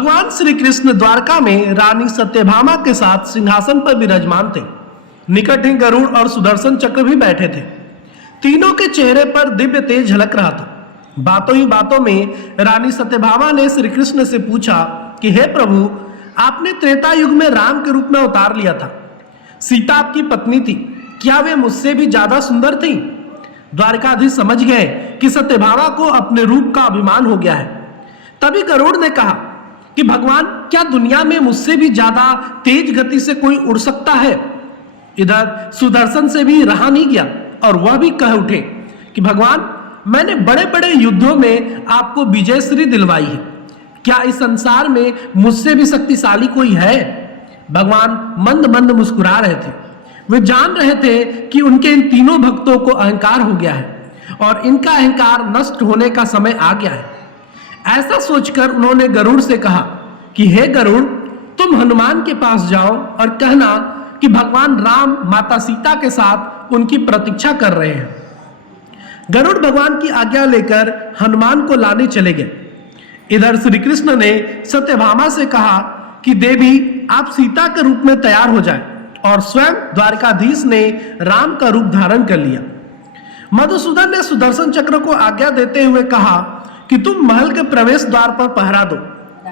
भगवान श्री कृष्ण द्वारका में रानी सत्यभामा के साथ सिंहासन पर विराजमान थे। निकट ही गरुड़ और सुदर्शन चक्र भी बैठे थे। तीनों के चेहरे पर दिव्य तेज झलक रहा था। बातों ही बातों में रानी सत्यभामा ने श्री कृष्ण से पूछा कि हे प्रभु, आपने त्रेता युग में राम के रूप में अवतार लिया था। सीता आपकी पत्नी थी, क्या वे मुझसे भी ज्यादा सुंदर थी? द्वारकाधीश समझ गए कि सत्यभामा को अपने रूप का अभिमान हो गया है। तभी गरुड़ ने कहा कि भगवान, क्या दुनिया में मुझसे भी ज्यादा तेज गति से कोई उड़ सकता है? इधर सुदर्शन से भी रहा नहीं गया और वह भी कह उठे कि भगवान, मैंने बड़े बड़े युद्धों में आपको विजयश्री दिलवाई है, क्या इस संसार में मुझसे भी शक्तिशाली कोई है? भगवान मंद मंद मुस्कुरा रहे थे। वे जान रहे थे कि उनके इन तीनों भक्तों को अहंकार हो गया है और इनका अहंकार नष्ट होने का समय आ गया है। ऐसा सोचकर उन्होंने गरुड़ से कहा कि हे गरुड़, तुम हनुमान के पास जाओ और कहना कि भगवान राम माता सीता के साथ उनकी प्रतीक्षा कर रहे हैं। गरुड़ भगवान की आज्ञा लेकर हनुमान को लाने चले गए। इधर श्री कृष्ण ने सत्यभामा से कहा कि देवी, आप सीता के रूप में तैयार हो जाएं, और स्वयं द्वारकाधीश ने राम का रूप धारण कर लिया। मधुसूदन ने सुदर्शन चक्र को आज्ञा देते हुए कहा कि तुम महल के प्रवेश द्वार पर पहरा दो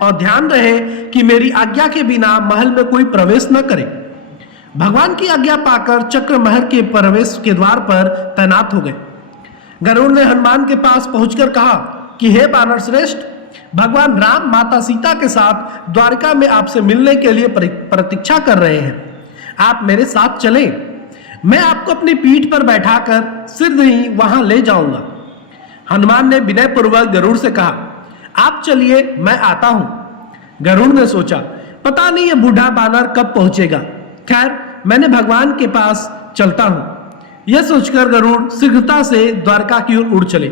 और ध्यान रहे कि मेरी आज्ञा के बिना महल में कोई प्रवेश न करे। भगवान की आज्ञा पाकर चक्र महल के प्रवेश के द्वार पर तैनात हो गए। गरुड़ ने हनुमान के पास पहुंचकर कहा कि हे वानर श्रेष्ठ, भगवान राम माता सीता के साथ द्वारका में आपसे मिलने के लिए प्रतीक्षा कर रहे हैं। आप मेरे साथ चलें, मैं आपको अपनी पीठ पर बैठाकर शीघ्र ही वहां ले जाऊंगा। हनुमान ने विनय पूर्वक गरुड़ से कहा, आप चलिए, मैं आता हूं। गरुड़ ने सोचा, पता नहीं ये बूढ़ा बानर कब पहुंचेगा। खैर, मैंने भगवान के पास चलता हूं। यह सोचकर गरुड़ शीघ्रता से द्वारका की ओर उड़ चले।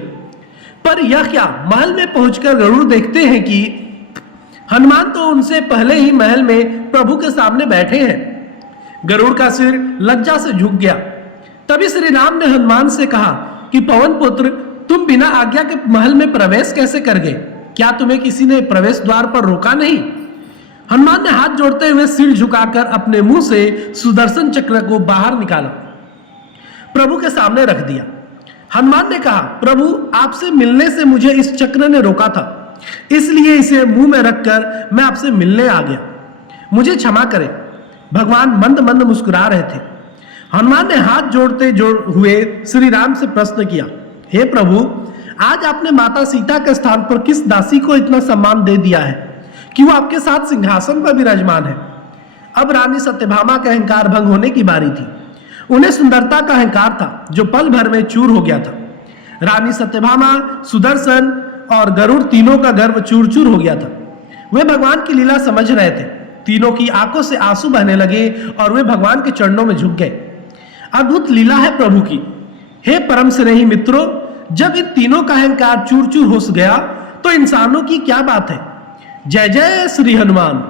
पर यह क्या, महल में पहुंचकर गरुड़ देखते हैं कि हनुमान तो उनसे पहले ही महल में प्रभु के सामने बैठे हैं। गरुड़ का सिर लज्जा से झुक गया। तभी श्री राम ने हनुमान से कहा कि पवन पुत्र, तुम बिना आज्ञा के महल में प्रवेश कैसे कर गए? क्या तुम्हें किसी ने प्रवेश द्वार पर रोका नहीं? हनुमान ने हाथ जोड़ते हुए सिर झुकाकर अपने मुंह से सुदर्शन चक्र को बाहर निकाला, प्रभु के सामने रख दिया। हनुमान ने कहा, प्रभु, आपसे मिलने से मुझे इस चक्र ने रोका था, इसलिए इसे मुंह में रखकर मैं आपसे मिलने आ गया। मुझे क्षमा करें। भगवान मंद मंद मुस्कुरा रहे थे। हनुमान ने हाथ जोड़ते हुए श्री राम से प्रश्न किया, हे प्रभु, आज आपने माता सीता के स्थान पर किस दासी को इतना सम्मान दे दिया है कि वो आपके साथ सिंहासन पर विराजमान है? अब रानी सत्यभामा का अहंकार भंग होने की बारी थी। उन्हें सुंदरता का अहंकार था जो पल भर में चूर हो गया था। रानी सत्यभामा, सुदर्शन और गरुड़ तीनों का गर्व चूर चूर हो गया था। वे भगवान की लीला समझ रहे थे। तीनों की आंखों से आंसू बहने लगे और वे भगवान के चरणों में झुक गए। अद्भुत लीला है प्रभु की। हे परम स्नेही मित्रों, जब इन तीनों का अहंकार चूर चूर हो गया तो इंसानों की क्या बात है। जय जय श्री हनुमान।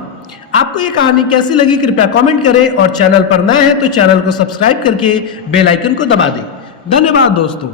आपको ये कहानी कैसी लगी कृपया कमेंट करें और चैनल पर नए हैं तो चैनल को सब्सक्राइब करके बेल आइकन को दबा दें। धन्यवाद दोस्तों।